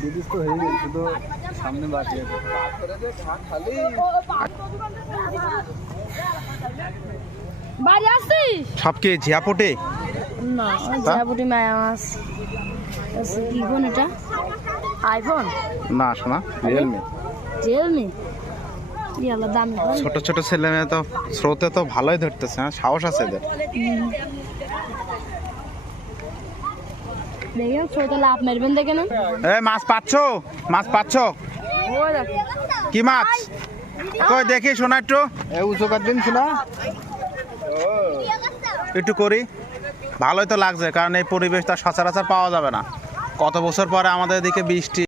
Bridge তো হয়ে গেছে, শুধু সামনে বাকি আছে। বাড়ি আসছিস? সব কি ঝিয়াপটে? না, ঝিয়াপটি মায়া মাছ। কি ফোন এটা? আইফোন না শোনা, রিয়েলমি। রিয়েলমি ইয়ালা দামি ফোন। ছোট ছোট ছেলে মেয়ে তো স্রোতে তো ভালোই ধরতেছে, হ্যাঁ সাহস আছে এদের। দেখেন ছোটে লাভ মারবেন, দেখেন এই মাছ পাচ্ছো? মাছ পাচ্ছো? ওই দেখেন কি মাছ? কই দেখি শোনা একটু, উঁচু কাট দিন শোনা। একটু করি। ভালোই তো লাগছে, কারণ এই পরিবেশটা সচরাচর পাওয়া যাবে না। কত বছর পরে আমাদের এদিকে বৃষ্টি।